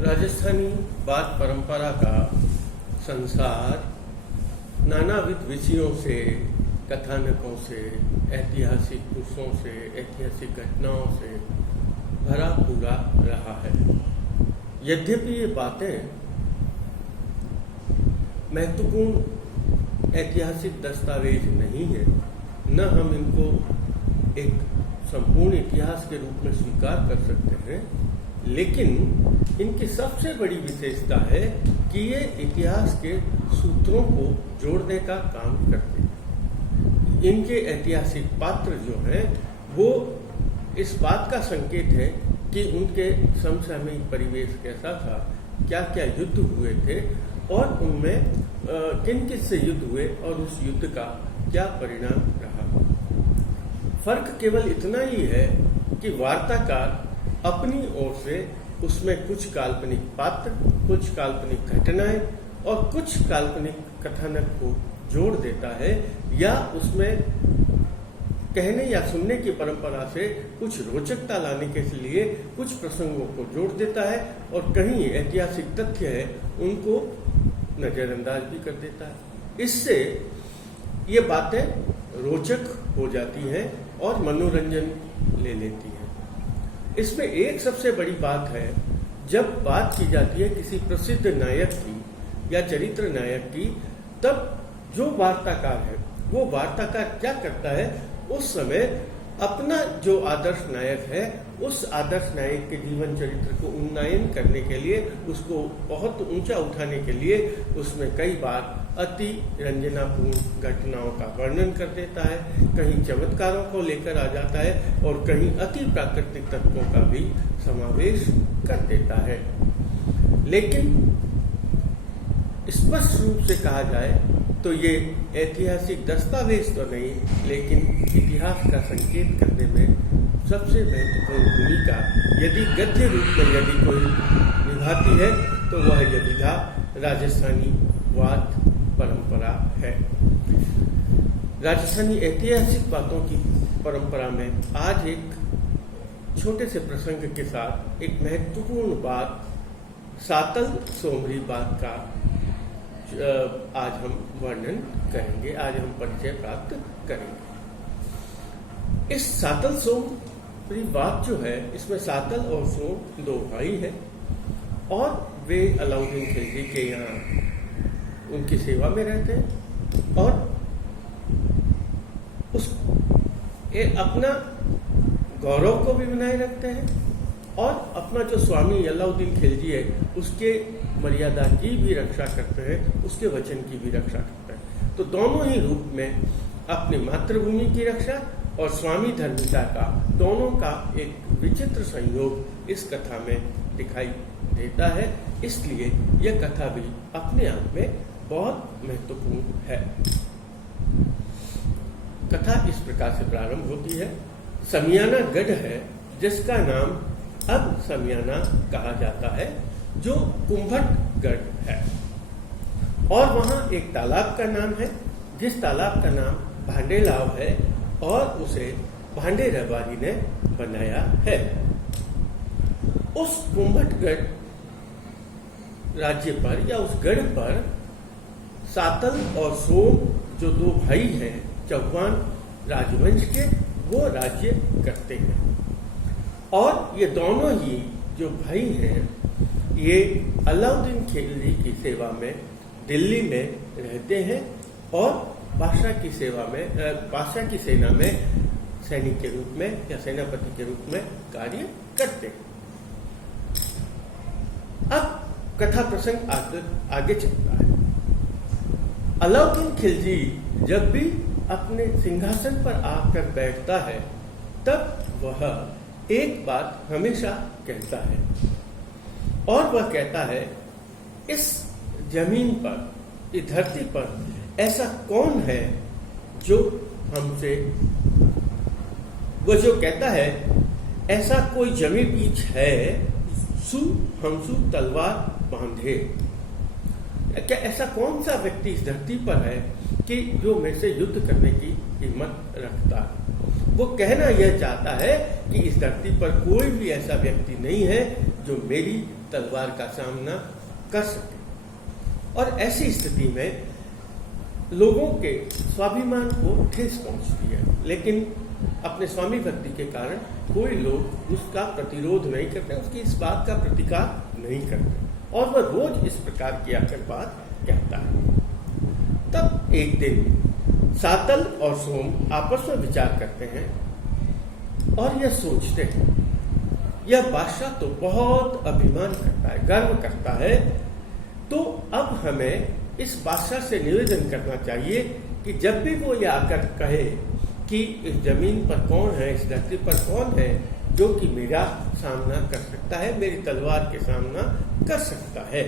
राजस्थानी वाद परंपरा का संसार नानाविध विषयों से, कथानकों से, ऐतिहासिक पुरुषों से, ऐतिहासिक घटनाओं से भरा पूरा रहा है। यद्यपि ये बातें महत्वपूर्ण ऐतिहासिक दस्तावेज नहीं है, न हम इनको एक संपूर्ण इतिहास के रूप में स्वीकार कर सकते हैं, लेकिन इनकी सबसे बड़ी विशेषता है कि ये इतिहास के सूत्रों को जोड़ने का काम करते हैं। इनके ऐतिहासिक पात्र जो हैं वो इस बात का संकेत है कि उनके समसामयिक परिवेश कैसा था, क्या क्या युद्ध हुए थे और उनमें किन किन से युद्ध हुए और उस युद्ध का क्या परिणाम रहा। फर्क केवल इतना ही है कि वार्ताकार अपनी ओर से उसमें कुछ काल्पनिक पात्र, कुछ काल्पनिक घटनाएं और कुछ काल्पनिक कथानक को जोड़ देता है, या उसमें कहने या सुनने की परंपरा से कुछ रोचकता लाने के लिए कुछ प्रसंगों को जोड़ देता है और कहीं ऐतिहासिक तथ्य है उनको नजरअंदाज भी कर देता है। इससे ये बातें रोचक हो जाती हैं और मनोरंजन ले लेती हैं। इसमें एक सबसे बड़ी बात है, जब बात की जाती है किसी प्रसिद्ध नायक की या चरित्र नायक की, तब जो वार्ताकार है वो वार्ताकार क्या करता है, उस समय अपना जो आदर्श नायक है उस आदर्श नायक के जीवन चरित्र को उन्नयन करने के लिए, उसको बहुत ऊंचा उठाने के लिए उसमें कई बार अति रंजनापूर्ण घटनाओं का वर्णन कर देता है, कहीं चमत्कारों को लेकर आ जाता है और कहीं अति प्राकृतिक तत्वों का भी समावेश कर देता है। लेकिन स्पष्ट रूप से कहा जाए तो ये ऐतिहासिक दस्तावेज तो नहीं, लेकिन इतिहास का संकेत करने में सबसे महत्वपूर्ण भूमिका यदि गद्य रूप में यदि कोई निभाती है तो वह ये विधा राजस्थानी वाद परंपरा है। राजस्थानी ऐतिहासिक बातों की परंपरा में आज एक छोटे से प्रसंग के साथ एक महत्वपूर्ण बात, सातल सोमरी बात का आज हम वर्णन करेंगे, आज हम परिचय प्राप्त करेंगे। इस सातल सोमरी बात जो है, इसमें सातल और सोम दो भाई हैं और वे अलाउद्दीन खिलजी के यहाँ उनकी सेवा में रहते हैं और अपना गौरव को भी बनाए रखते हैं और अपना जो स्वामी अलाउद्दीन खिलजी है उसके मर्यादा की भी रक्षा करते हैं, उसके वचन की भी रक्षा करते हैं। तो दोनों ही रूप में अपनी मातृभूमि की रक्षा और स्वामी धर्मिता का, दोनों का एक विचित्र संयोग इस कथा में दिखाई देता है। इसलिए यह कथा भी अपने आप में बहुत महत्वपूर्ण है। कथा इस प्रकार से प्रारंभ होती है। समियाना गढ़ है जिसका नाम अब समियाना कहा जाता है, जो कुंभटगढ़ है, और वहां एक तालाब का नाम है जिस तालाब का नाम भांडेलाव है और उसे भांडे रबारी ने बनाया है। उस कुंभटगढ़ राज्य पर या उस गढ़ पर सातल और सोम जो दो भाई हैं चौहान राजवंश के, वो राज्य करते हैं और ये दोनों ही जो भाई हैं ये अलाउद्दीन खिलजी की सेवा में दिल्ली में रहते हैं और बादशाह की सेवा में, बादशाह की सेना में सैनिक के रूप में या सेनापति के रूप में कार्य करते हैं। अब कथा प्रसंग आगे चलता है। अलाउद्दीन खिलजी जब भी अपने सिंहासन पर आकर बैठता है तब वह एक बात हमेशा कहता है और वह कहता है, इस जमीन पर, इस धरती पर ऐसा कौन है जो हमसे, वो जो कहता है ऐसा कोई जमी पीछ है हमसू तलवार बांधे, क्या ऐसा कौन सा व्यक्ति इस धरती पर है कि जो मेरे से युद्ध करने की हिम्मत रखता है। वो कहना यह चाहता है कि इस धरती पर कोई भी ऐसा व्यक्ति नहीं है जो मेरी तलवार का सामना कर सके। और ऐसी स्थिति में लोगों के स्वाभिमान को ठेस पहुंचती है, लेकिन अपने स्वामी भक्ति के कारण कोई लोग उसका प्रतिरोध नहीं करते, उसकी इस बात का प्रतिकार नहीं करते, और वह रोज इस प्रकार की आकर बात कहता है। तब एक दिन सातल और सोम आपस में विचार करते हैं और यह सोचते हैं, यह बादशाह तो बहुत अभिमान करता है, गर्व करता है, तो अब हमें इस बादशाह से निवेदन करना चाहिए कि जब भी वो ये आकर कहे कि इस जमीन पर कौन है, इस धरती पर कौन है जो कि मेरा सामना कर सकता है, मेरी तलवार के सामना कर सकता है,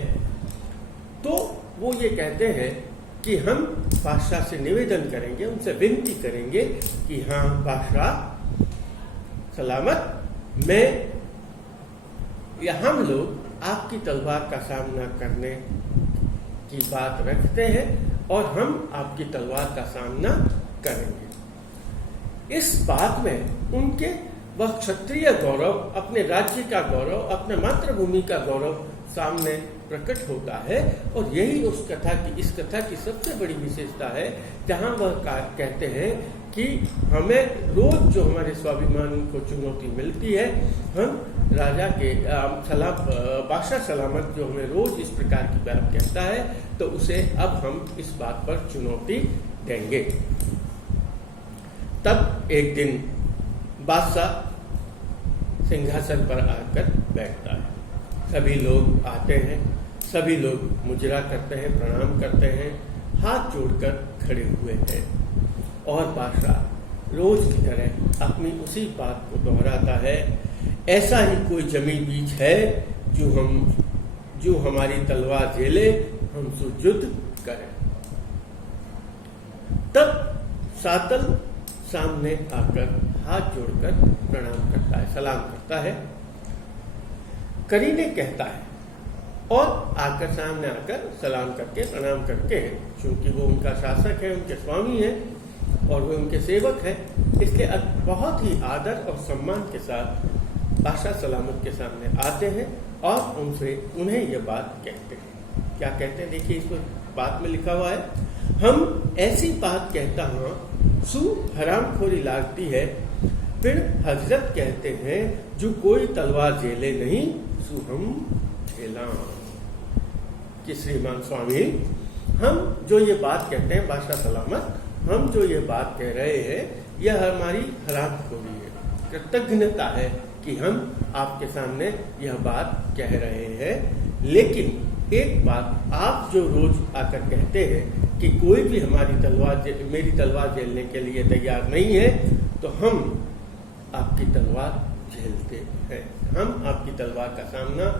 तो वो ये कहते हैं कि हम बादशाह से निवेदन करेंगे, उनसे विनती करेंगे कि हाँ बादशाह सलामत, मैं या हम लोग आपकी तलवार का सामना करने की बात रखते हैं और हम आपकी तलवार का सामना करेंगे। इस बात में उनके वह क्षत्रिय गौरव, अपने राज्य का गौरव, अपने मातृभूमि का गौरव सामने प्रकट होता है। और यही इस कथा की सबसे बड़ी विशेषता है, जहां वह कहते हैं कि हमें रोज जो हमारे स्वाभिमान को चुनौती मिलती है, हम राजा के बादशाह सलामत जो हमें रोज इस प्रकार की बात कहता है, तो उसे अब हम इस बात पर चुनौती देंगे। तब एक दिन बादशाह सिंहासन पर आकर बैठता है, सभी लोग आते हैं, सभी लोग मुजरा करते हैं, प्रणाम करते हैं, हाथ जोड़कर खड़े हुए हैं, और बादशाह रोज की तरह अपनी उसी बात को दोहराता है, ऐसा ही कोई जमी बीज है जो हमारी तलवार झेले, हमसे युद्ध करें। तब सातल सामने आकर हाथ जोड़कर प्रणाम करता है, सलाम करता है। करीने कहता है और सामने आकर सलाम करके प्रणाम करके, क्योंकि वो उनका शासक है, उनके स्वामी है और वो उनके सेवक हैं, इसलिए बहुत ही आदर और सम्मान के साथ बादशाह सलामत के सामने आते हैं और उन्हें यह बात कहते हैं। क्या कहते हैं देखिए, इस बात में लिखा हुआ है, हम ऐसी बात कहता हूँ सु हरामखोरी लागती है, फिर हजरत कहते हैं जो कोई तलवार झेले नहीं सु हम झेला। कि श्रीमान स्वामी, हम जो ये बात कहते हैं बादशाह सलामत, हम जो ये बात कह रहे हैं यह हमारी हरामखोरी है, कृतज्ञता है कि हम आपके सामने यह बात कह रहे हैं। लेकिन एक बात, आप जो रोज आकर कहते हैं कि कोई भी मेरी तलवार झेलने के लिए तैयार नहीं है, तो हम आपकी तलवार झेलते हैं, हम आपकी तलवार का सामना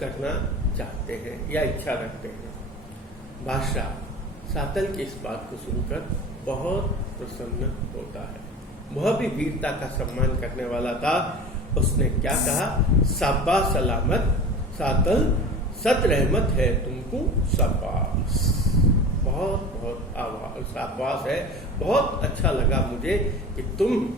करना चाहते हैं या इच्छा रखते हैं। बादशाह सातल की इस बात को सुनकर बहुत प्रसन्न होता है, वह भी वीरता का सम्मान करने वाला था। उसने क्या कहा, शाबाश सलामत सातल, सत रहमत है तुमको, शाबाश, बहुत बहुत शाबाश है, बहुत अच्छा लगा मुझे कि तुम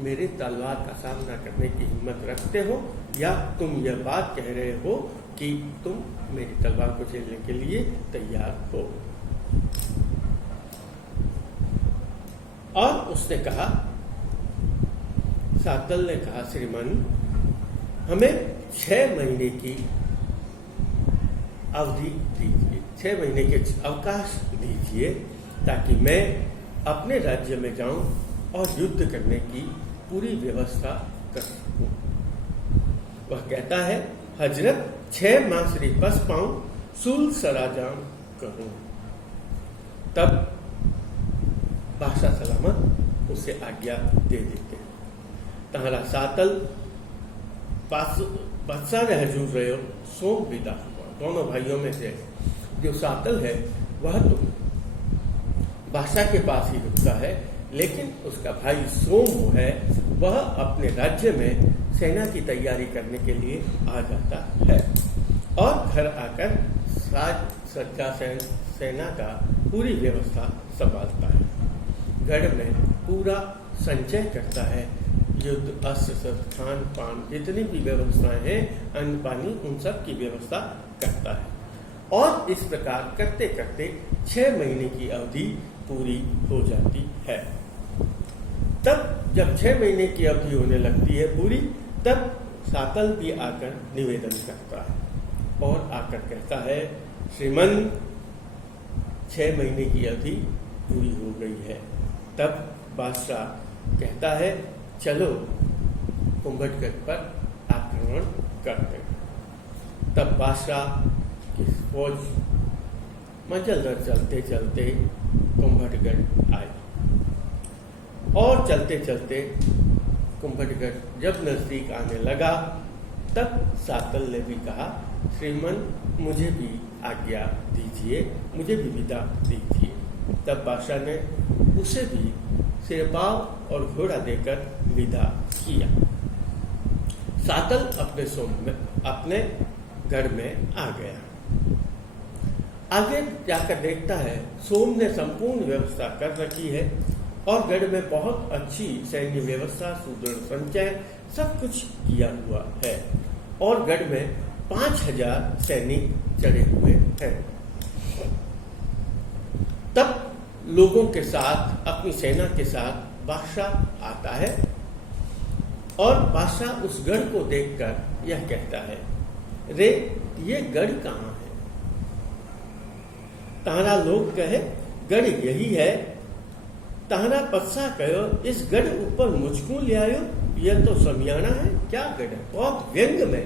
मेरे तलवार का सामना करने की हिम्मत रखते हो, या तुम यह बात कह रहे हो कि तुम मेरी तलवार को झेलने के लिए तैयार हो। और उसने कहा, सातल ने कहा, श्रीमान हमें 6 महीने की अवधि दीजिए, 6 महीने के अवकाश दीजिए, ताकि मैं अपने राज्य में जाऊं और युद्ध करने की पूरी व्यवस्था कर सकूं। वह कहता है, हजरत 6 मास रिपस पाऊं, सुल सराजाम करूं। तब बादशाह सलामत उसे आज्ञा दे देते हैं। तहरा सातल बादशाह ने हजूर रहे हो, सोम विदा हुआ। दोनों भाइयों में से जो सातल है वह तो बादशाह के पास ही रुकता है, लेकिन उसका भाई सोम है वह अपने राज्य में सेना की तैयारी करने के लिए आ जाता है और घर आकर साज सज्जा सेना का पूरी व्यवस्था संभालता है, गढ़ में पूरा संचय करता है। युद्ध, अस्त्र शस्त्र, खान पान, जितनी भी व्यवस्थाएं हैं, अन्न पानी, उन सब की व्यवस्था करता है। और इस प्रकार करते करते 6 महीने की अवधि पूरी हो जाती है। तब जब 6 महीने की अवधि होने लगती है पूरी, तब सातल भी आकर निवेदन करता है और आकर कहता है, श्रीमन 6 महीने की अवधि पूरी हो गई है। तब बादशाह कहता है, चलो कुंभटगढ़ पर आक्रमण करते हैं। तब बादशाह की फौज मंजिल दर चलते चलते कुंभटगढ़ आई और चलते चलते कुंभटगढ़ जब नजदीक आने लगा, तब सातल ने भी कहा, श्रीमन मुझे भी आज्ञा दीजिए, मुझे भी विदा दीजिए। तब बादशाह ने उसे भी सिरपाव और घोड़ा देकर विदा किया। सातल अपने घर में आ गया। आगे जाकर देखता है, सोम ने संपूर्ण व्यवस्था कर रखी है और गढ़ में बहुत अच्छी सैन्य व्यवस्था, सुदृढ़ संचय, सब कुछ किया हुआ है और गढ़ में 5000 सैनिक चढ़े हुए हैं। तब लोगों के साथ, अपनी सेना के साथ बादशाह आता है और बादशाह उस गढ़ को देखकर यह कहता है, रे ये गढ़ कहाँ है? तारा लोग कहे, गढ़ यही है। तारा पत्सा कहो, इस गढ़ ऊपर मुझको ले आयो, यह तो समियाना है, क्या गढ़ है? बहुत व्यंग में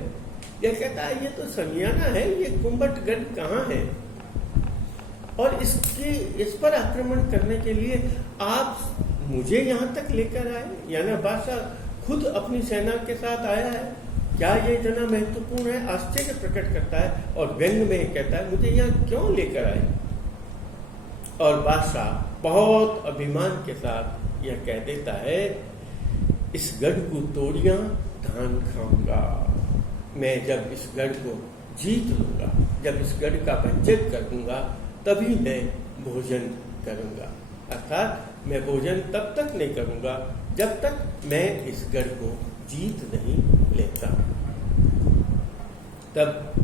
यह कहता है, ये तो समियाना है, ये कुंभटगढ़ कहाँ है? और इस पर आक्रमण करने के लिए आप मुझे यहाँ तक लेकर आए, यानी बादशाह खुद अपनी सेना के साथ आया है, क्या ये इतना महत्वपूर्ण है? आश्चर्य प्रकट करता है और व्यंग में कहता है, मुझे यहाँ क्यों लेकर आए? और बादशाह बहुत अभिमान के साथ यह कह देता है, इस गढ़ को तोड़िया धान खाऊंगा। मैं जब इस गढ़ को जीत लूंगा, जब इस गढ़ का वंचित कर दूंगा, तभी मैं भोजन करूंगा। अर्थात मैं भोजन तब तक नहीं करूंगा जब तक मैं इस गढ़ को जीत नहीं लेता। तब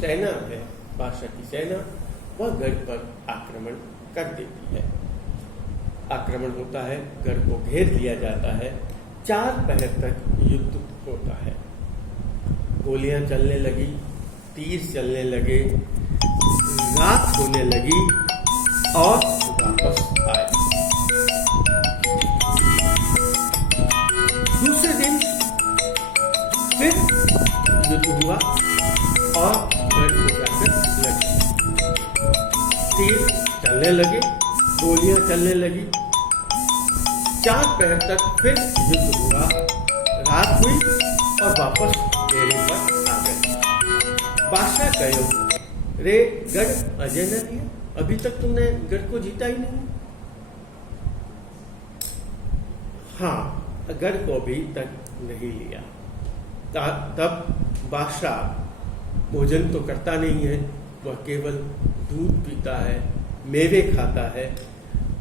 सेना है, बादशाह की सेना, वह गढ़ पर आक्रमण कर देती है। आक्रमण होता है, गढ़ को घेर लिया जाता है। 4 पहर तक युद्ध होता है। गोलियां चलने लगी, तीर चलने लगे, रात होने लगी और वापस आए। दूसरे दिन फिर युद्ध हुआ और गढ़ को जाकर लगे। तीर चलने लगे, गोलियां चलने लगी। 4 पहर तक फिर युद्ध हुआ, रात हुई और वापस डेरे पर आ गए। बादशाह कहो, रे गढ़ अजय न लिया, अभी तक तुमने गढ़ को जीता ही नहीं। हाँ, गढ़ को अभी तक नहीं लिया। तब बादशाह भोजन तो करता नहीं है, वह केवल दूध पीता है, मेवे खाता है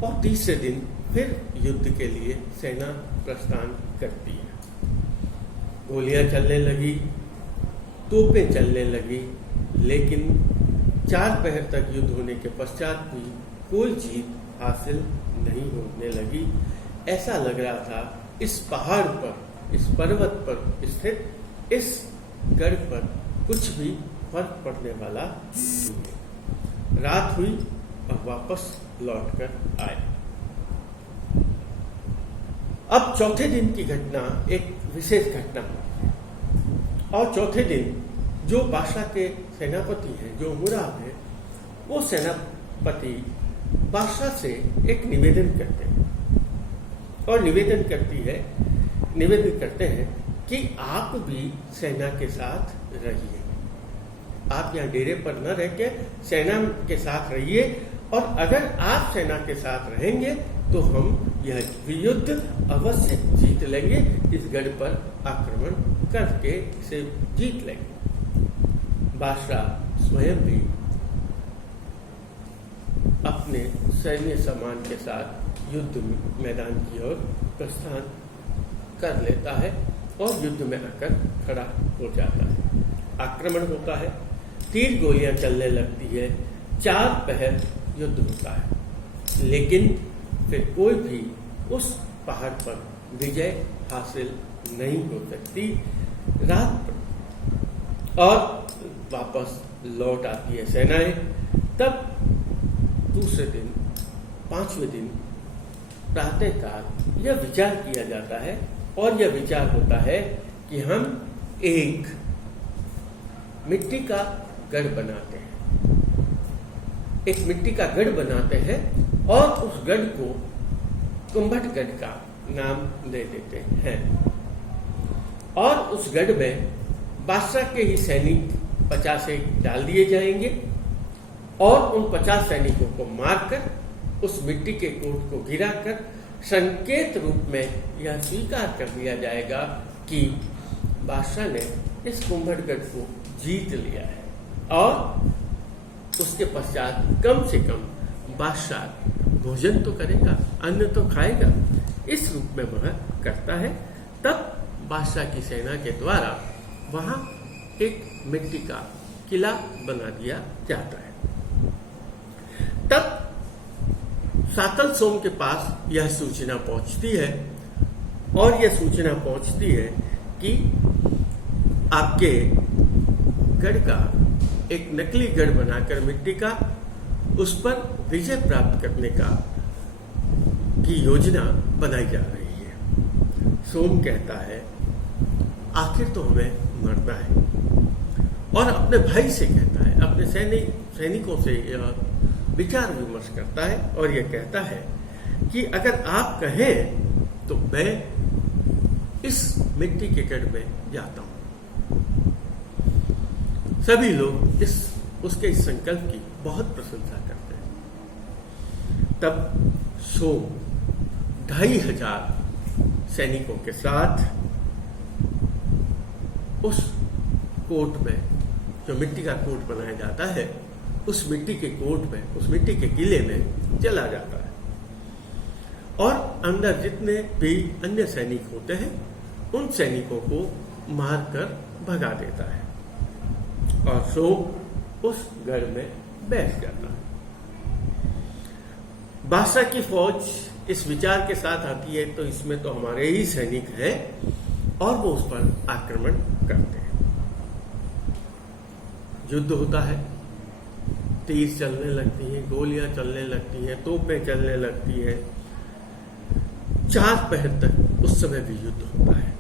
और तीसरे दिन फिर युद्ध के लिए सेना प्रस्थान करती है। गोलियां चलने लगी, तोपें चलने लगी, लेकिन 4 पहर तक युद्ध होने के पश्चात भी कोई जीत हासिल नहीं होने लगी। ऐसा लग रहा था इस पहाड़ पर, इस पर्वत पर स्थित इस गढ़ पर कुछ भी फर्क पड़ने वाला नहीं है। रात हुई और वापस लौटकर आए। अब चौथे दिन की घटना एक विशेष घटना हुई और चौथे दिन जो बादशाह के सेनापति हैं, जो मुराद है, वो सेनापति बादशाह से एक निवेदन करते हैं और निवेदन करते हैं कि आप भी सेना के साथ रहिए, आप यहाँ डेरे पर न रह के सेना के साथ रहिए और अगर आप सेना के साथ रहेंगे तो हम यह युद्ध अवश्य जीत लेंगे, इस गढ़ पर आक्रमण करके इसे जीत लेंगे। बादशाह स्वयं भी अपने सैन्य सामान के साथ युद्ध मैदान की ओर प्रस्थान कर लेता है और युद्ध में आकर खड़ा हो जाता है। आक्रमण होता है, तीर गोलियां चलने लगती है, 4 पहर युद्ध होता है, लेकिन फिर कोई भी उस पहाड़ पर विजय हासिल नहीं हो सकती। रात और वापस लौट आती है सेनाएं। तब दूसरे दिन 5वें दिन प्रातःकाल यह विचार किया जाता है और यह विचार होता है कि हम एक मिट्टी का गढ़ बनाते हैं, एक मिट्टी का गढ़ बनाते हैं और उस गढ़ को कुंभटगढ़ का नाम दे देते हैं। और उस गढ़ में बादशाह के ही सैनिक 50 डाल दिए जाएंगे और उन 50 सैनिकों को मारकर उस मिट्टी के कोट को गिराकर संकेत रूप में यह स्वीकार कर दिया जाएगा कि बादशाह ने इस कुंभटगढ़ को जीत लिया है। और उसके पश्चात कम से कम बादशाह भोजन तो करेगा, अन्न तो खाएगा, इस रूप में वह करता है। तब बादशाह की सेना के द्वारा वहां एक मिट्टी का किला बना दिया जाता है। तब सातल सोम के पास यह सूचना पहुंचती है और यह सूचना पहुंचती है कि आपके गढ़ का एक नकली गढ़ बनाकर मिट्टी का उस पर विजय प्राप्त करने की योजना बनाई जा रही है। सोम कहता है आखिर तो हमें मरना है और अपने भाई से कहता है, अपने सैनिकों से विचार विमर्श करता है और यह कहता है कि अगर आप कहें तो मैं इस मिट्टी के गढ़ में जाता हूं। सभी लोग उसके इस संकल्प की बहुत प्रशंसा करते हैं। तब सोम 2500 सैनिकों के साथ उस कोट में, जो मिट्टी का कोट बनाया जाता है, उस मिट्टी के कोट में, उस मिट्टी के किले में चला जाता है और अंदर जितने भी अन्य सैनिक होते हैं उन सैनिकों को मारकर भगा देता है और सोम उस गढ़ में बैठ जाता है। बादशाह की फौज इस विचार के साथ आती है तो इसमें तो हमारे ही सैनिक हैं और वो उस पर आक्रमण करते हैं। युद्ध होता है, तीर चलने लगती हैं, गोलियां चलने लगती हैं, तोपें चलने लगती हैं। 4 पहर तक उस समय भी युद्ध होता है।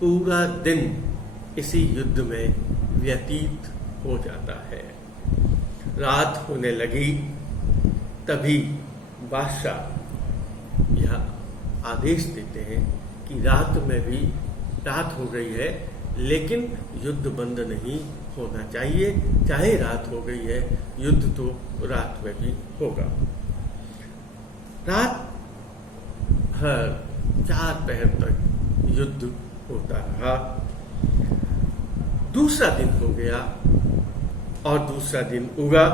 पूरा दिन इसी युद्ध में व्यतीत हो जाता है। रात होने लगी तभी बादशाह यह आदेश देते हैं कि रात में भी रात हो गई है लेकिन युद्ध बंद नहीं होना चाहिए, चाहे रात हो गई है, युद्ध तो रात में भी होगा। रात भर 4 पहर तक युद्ध होता रहा। दूसरा दिन हो गया और दूसरा दिन उगा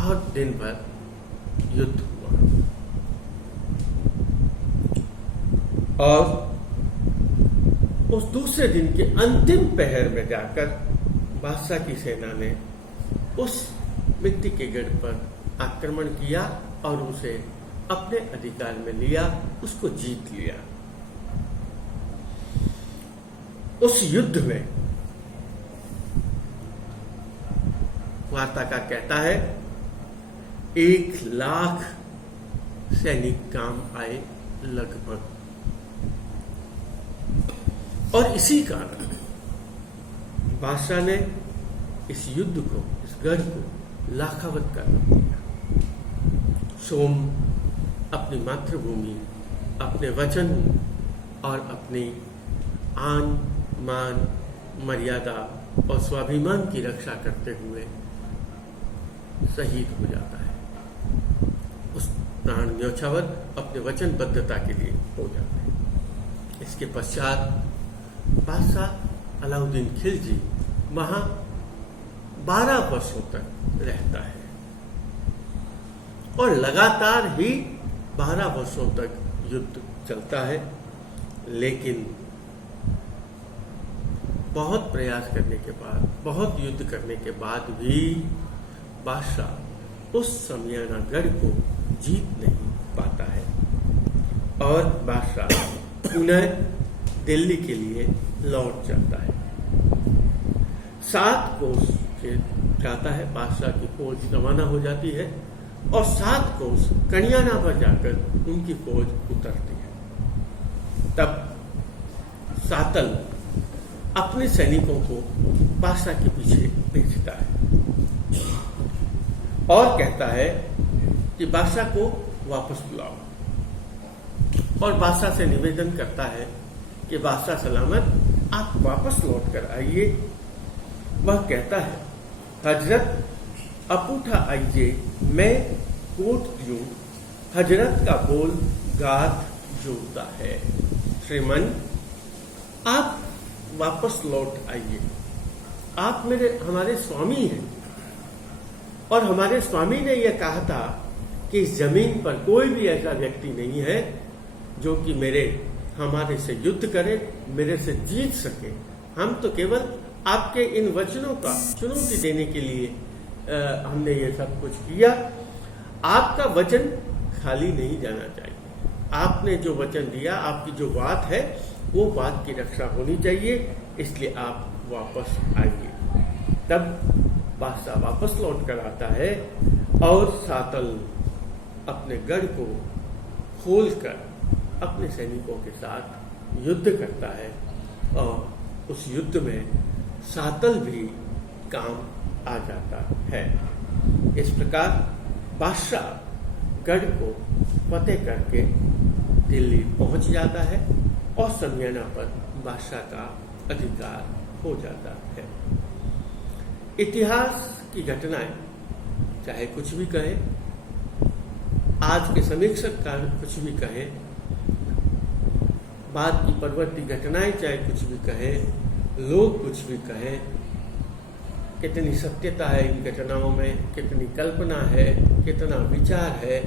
और दिन भर युद्ध हुआ और उस दूसरे दिन के अंतिम पहर में जाकर बादशाह की सेना ने उस मिट्टी के गढ़ पर आक्रमण किया और उसे अपने अधिकार में लिया, उसको जीत लिया। उस युद्ध में वार्ताकार कहता है 1,00,000 सैनिक काम आए लगभग, और इसी कारण बादशाह ने इस युद्ध को, इस गढ़ को लाखावत कर दिया। सोम अपनी मातृभूमि, अपने वचन और अपनी आन मान मर्यादा और स्वाभिमान की रक्षा करते हुए शहीद हो जाता है। उस प्राण न्योछावर अपने वचनबद्धता के लिए हो जाते हैं। इसके पश्चात बादशाह अलाउद्दीन खिलजी वहां 12 वर्षों तक रहता है और लगातार ही 12 वर्षों तक युद्ध चलता है, लेकिन बहुत प्रयास करने के बाद, बहुत युद्ध करने के बाद भी बादशाह उस शमियानागढ़ को जीत नहीं पाता है और बादशाह पुनः दिल्ली के लिए लौट जाता है। 7 कोस से जाता है, बादशाह की फौज रवाना हो जाती है और 7 कोस कनियाना पर जाकर उनकी फौज उतरती है। तब सातल अपने सैनिकों को बादशाह के पीछे भेजता है और कहता है कि बादशाह को वापस बुलाओ, और बादशाह से निवेदन करता है कि बादशाह सलामत आप वापस लौट कर आइए। वह कहता है, हजरत अपूठा आइए, मैं कोट दूं, हजरत का बोल गात जोड़ता है। श्रीमान, आप वापस लौट आइए, आप हमारे स्वामी हैं और हमारे स्वामी ने यह कहा था कि इस जमीन पर कोई भी ऐसा व्यक्ति नहीं है जो कि हमारे से युद्ध करे, मेरे से जीत सके। हम तो केवल आपके इन वचनों का चुनौती देने के लिए हमने ये सब कुछ किया। आपका वचन खाली नहीं जाना चाहिए। आपने जो वचन दिया, आपकी जो बात है, वो बात की रक्षा होनी चाहिए, इसलिए आप वापस आइए। तब बादशाह वापस लौट कर आता है और सातल अपने गढ़ को खोलकर अपने सैनिकों के साथ युद्ध करता है और उस युद्ध में सातल भी काम आ जाता है। इस प्रकार बादशाह गढ़ को फतेह करके दिल्ली पहुंच जाता है और शमियाना पर बादशाह का अधिकार हो जाता है। इतिहास की घटनाएं चाहे कुछ भी कहें, आज के समीक्षक का कुछ भी कहें, बाद की परवर्ती घटनाएं चाहे कुछ भी कहें, लोग कुछ भी कहें, कितनी सत्यता है इन घटनाओं में, कितनी कल्पना है, कितना विचार है,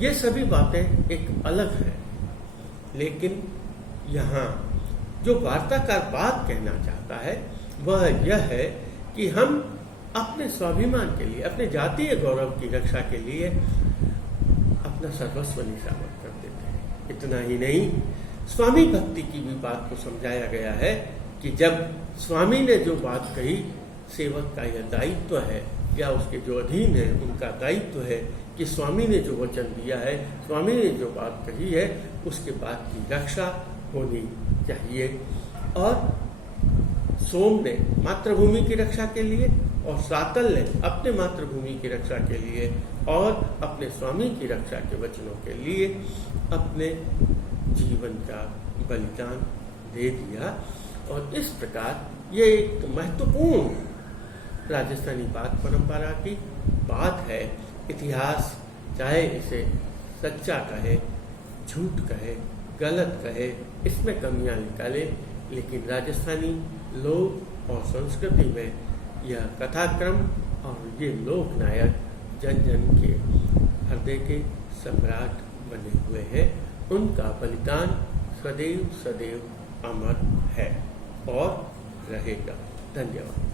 ये सभी बातें एक अलग हैं। लेकिन यहाँ जो वार्ताकार बात कहना चाहता है वह यह है कि हम अपने स्वाभिमान के लिए, अपने जातीय गौरव की रक्षा के लिए अपना सर्वस्व निछावर कर देते हैं। इतना ही नहीं, स्वामी भक्ति की भी बात को समझाया गया है कि जब स्वामी ने जो बात कही, सेवक का यह दायित्व है या उसके जो अधीन है उनका दायित्व है कि स्वामी ने जो वचन दिया है, स्वामी ने जो बात कही है, उसके बात की रक्षा होनी चाहिए। और सोम ने मातृभूमि की रक्षा के लिए और सातल ने अपने मातृभूमि की रक्षा के लिए और अपने स्वामी की रक्षा के वचनों के लिए अपने जीवन का बलिदान दे दिया। और इस प्रकार ये एक महत्वपूर्ण राजस्थानी बात परंपरा की बात है। इतिहास चाहे इसे सच्चा कहे, झूठ कहे, गलत कहे, इसमें कमियां निकाले, लेकिन राजस्थानी लोक और संस्कृति में यह कथाक्रम और ये लोक नायक जन जन के हृदय के सम्राट बने हुए हैं। उनका बलिदान सदैव सदैव अमर है और रहेगा। धन्यवाद।